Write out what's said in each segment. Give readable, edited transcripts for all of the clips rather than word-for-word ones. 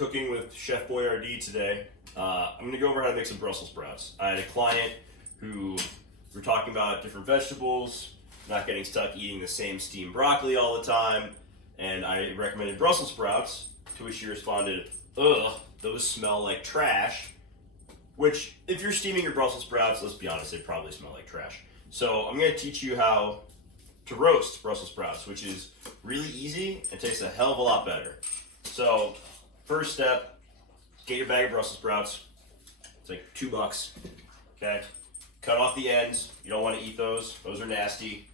cooking with Chef Boyardee today. I'm going to go over how to make some Brussels sprouts. I had a client who we were talking about different vegetables, not getting stuck eating the same steamed broccoli all the time, and I recommended Brussels sprouts, to which she responded, "Ugh, those smell like trash." Which, if you're steaming your Brussels sprouts, let's be honest, they probably smell like trash. So I'm going to teach you how to roast Brussels sprouts, which is really easy and tastes a hell of a lot better. So, first step, get your bag of Brussels sprouts. It's like $2, okay? Cut off the ends. You don't want to eat those. Those are nasty.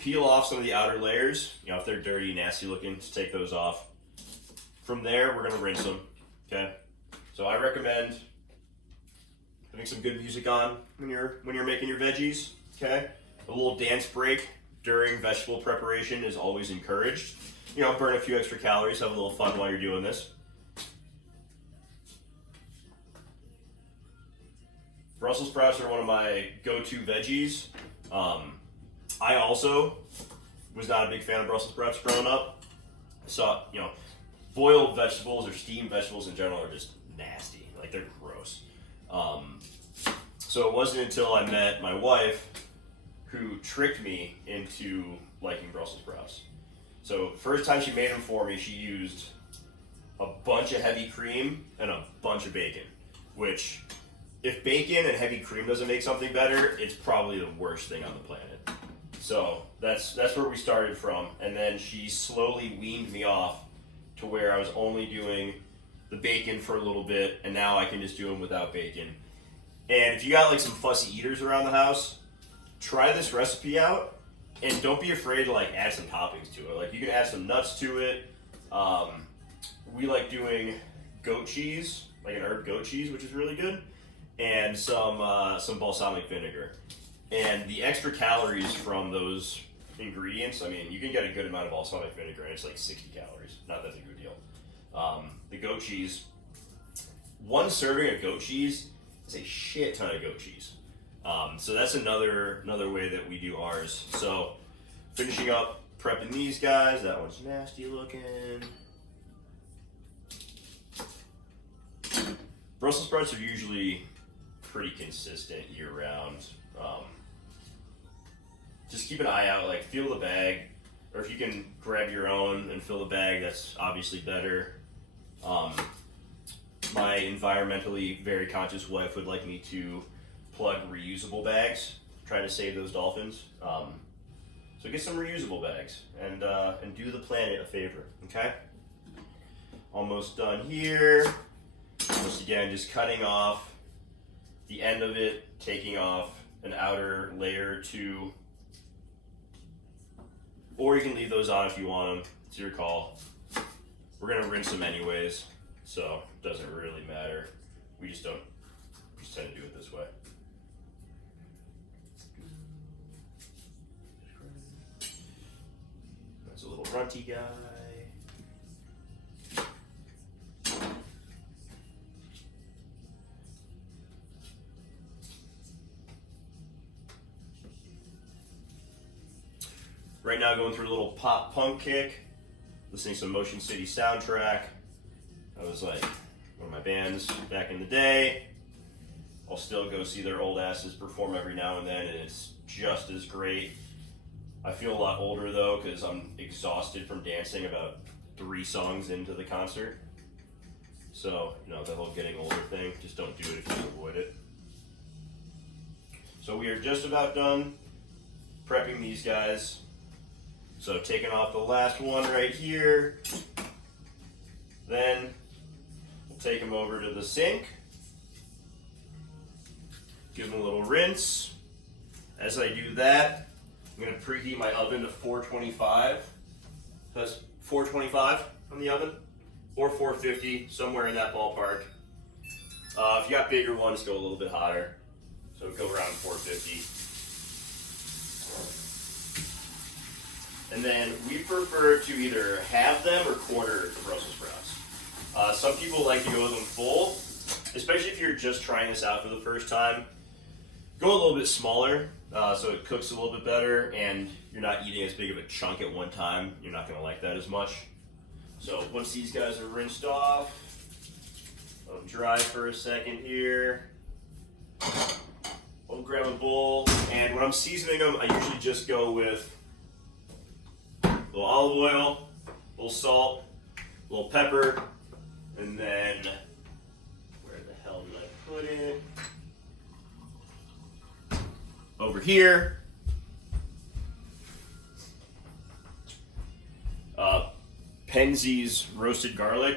Peel off some of the outer layers. You know, if they're dirty, nasty looking, just take those off. From there, we're going to rinse them, okay? So I recommend putting some good music on when you're making your veggies, okay? A little dance break during vegetable preparation is always encouraged. You know, burn a few extra calories, have a little fun while you're doing this. Brussels sprouts are one of my go-to veggies. I also was not a big fan of Brussels sprouts growing up. I saw, you know, boiled vegetables or steamed vegetables in general are just nasty. Like, they're gross. So it wasn't until I met my wife who tricked me into liking Brussels sprouts. So first time she made them for me, she used a bunch of heavy cream and a bunch of bacon, which if bacon and heavy cream doesn't make something better, it's probably the worst thing on the planet. So that's where we started from, and then she slowly weaned me off to where I was only doing the bacon for a little bit, and now I can just do them without bacon. And if you got like some fussy eaters around the house, try this recipe out, and don't be afraid to like add some toppings to it. Like, you can add some nuts to it. We like doing goat cheese, like an herb goat cheese, which is really good, and some balsamic vinegar. And the extra calories from those ingredients, I mean, you can get a good amount of balsamic vinegar, and it's like 60 calories. Not that big of a deal. The goat cheese, one serving of goat cheese is a shit ton of goat cheese. So that's another way that we do ours. So finishing up prepping these guys. That one's nasty looking. Brussels sprouts are usually pretty consistent year round. Just keep an eye out, like feel the bag, or if you can grab your own and fill the bag, that's obviously better. My environmentally very conscious wife would like me to plug reusable bags, try to save those dolphins. So get some reusable bags and do the planet a favor, okay? Almost done here. Once again, just cutting off the end of it, taking off an outer layer or two. Or you can leave those on if you want them. It's your call. We're gonna rinse them anyways, so it doesn't really matter. We just tend to do it this way. That's a little runty guy. Right now, going through a little pop punk kick, listening to some Motion City soundtrack. That was like one of my bands back in the day. I'll still go see their old asses perform every now and then, and it's just as great. I feel a lot older though, because I'm exhausted from dancing about 3 songs into the concert. So, you know, the whole getting older thing, just don't do it if you can avoid it. So we are just about done prepping these guys. So taking off the last one right here, then we'll take them over to the sink, give them a little rinse. As I do that, I'm going to preheat my oven to 425. That's 425 on the oven, or 450, somewhere in that ballpark. If you got bigger ones, go a little bit hotter. So go around 450. And then we prefer to either halve them or quarter the Brussels sprouts. Some people like to go with them full, especially if you're just trying this out for the first time. Go a little bit smaller so it cooks a little bit better and you're not eating as big of a chunk at one time. You're not going to like that as much. So once these guys are rinsed off, let them dry for a second here. I'll grab a bowl, and when I'm seasoning them, I usually just go with a little olive oil, a little salt, a little pepper, and then, where the hell did I put it? Over here. Penzeys roasted garlic.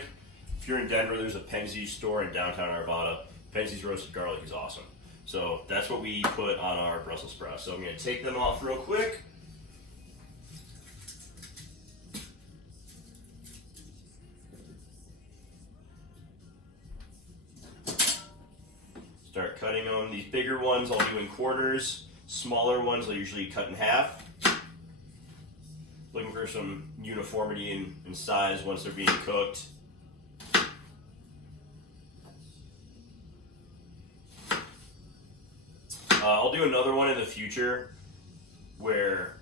If you're in Denver, there's a Penzeys store in downtown Arvada. Penzeys roasted garlic is awesome. So that's what we put on our Brussels sprouts. So I'm going to take them off real quick. Start cutting them. These bigger ones I'll do in quarters. Smaller ones I'll usually cut in half. Looking for some uniformity in size once they're being cooked. I'll do another one in the future where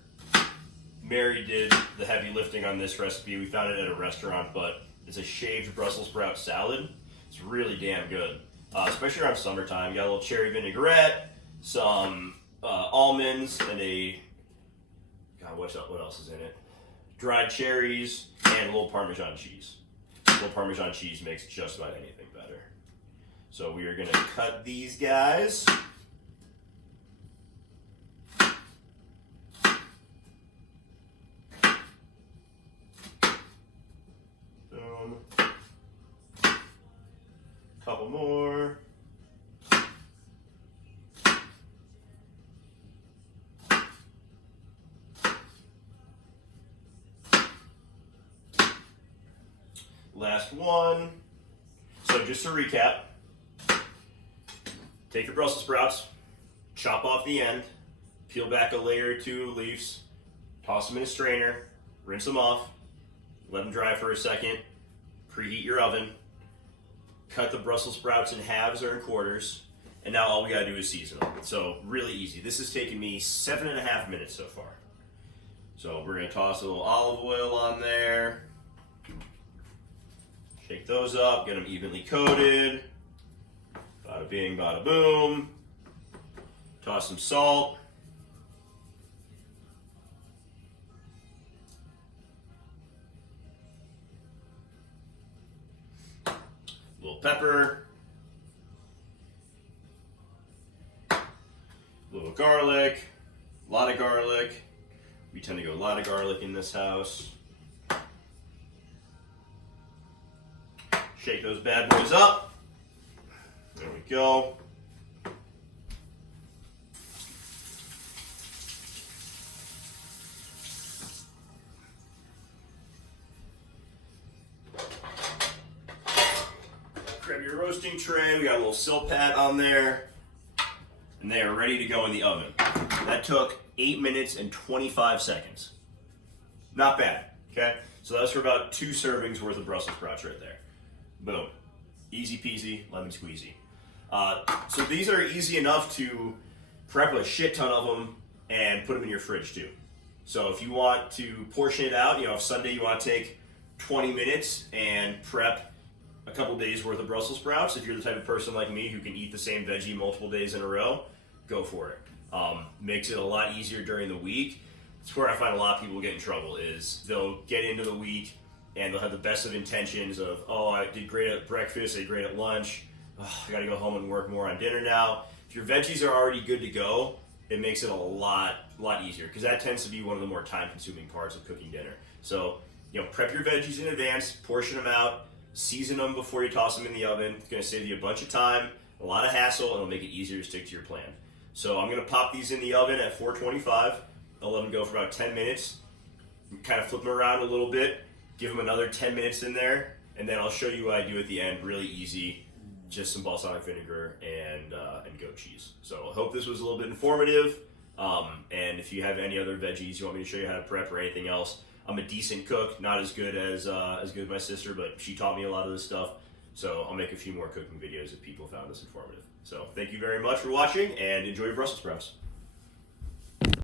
Mary did the heavy lifting on this recipe. We found it at a restaurant, but it's a shaved Brussels sprout salad. It's really damn good, especially around summertime. You got a little cherry vinaigrette, some almonds, and what else is in it? Dried cherries, and a little Parmesan cheese. A little Parmesan cheese makes just about anything better. So we are going to cut these guys. Boom. Couple more. Last one. So just to recap, take your Brussels sprouts, chop off the end, peel back a layer or two of leaves, toss them in a strainer, rinse them off, let them dry for a second, preheat your oven, cut the Brussels sprouts in halves or in quarters, and now all we gotta do is season them. So really easy. This has taken me 7.5 minutes so far. So we're gonna toss a little olive oil on there. Shake those up, get them evenly coated. Bada bing, bada boom. Toss some salt. A little pepper. A little garlic. A lot of garlic. We tend to go a lot of garlic in this house. Shake those bad boys up. There we go. Grab your roasting tray. We got a little sill pad on there. And they are ready to go in the oven. That took 8 minutes and 25 seconds. Not bad, okay? So that was for about 2 servings worth of Brussels sprouts right there. Boom. Easy peasy, lemon squeezy. So these are easy enough to prep a shit ton of them and put them in your fridge too. So if you want to portion it out, if Sunday you want to take 20 minutes and prep a couple days worth of Brussels sprouts, if you're the type of person like me who can eat the same veggie multiple days in a row, go for it. Makes it a lot easier during the week. It's where I find a lot of people get in trouble is they'll get into the week and they'll have the best of intentions of, oh, I did great at breakfast, I did great at lunch, I gotta go home and work more on dinner now. If your veggies are already good to go, it makes it a lot easier because that tends to be one of the more time-consuming parts of cooking dinner. So, prep your veggies in advance, portion them out, season them before you toss them in the oven. It's gonna save you a bunch of time, a lot of hassle, and it'll make it easier to stick to your plan. So I'm gonna pop these in the oven at 425. I'll let them go for about 10 minutes, kind of flip them around a little bit, give them another 10 minutes in there, and then I'll show you what I do at the end, really easy, just some balsamic vinegar and goat cheese. So I hope this was a little bit informative, and if you have any other veggies you want me to show you how to prep or anything else, I'm a decent cook, not as good as my sister, but she taught me a lot of this stuff, so I'll make a few more cooking videos if people found this informative. So thank you very much for watching, and enjoy your Brussels sprouts.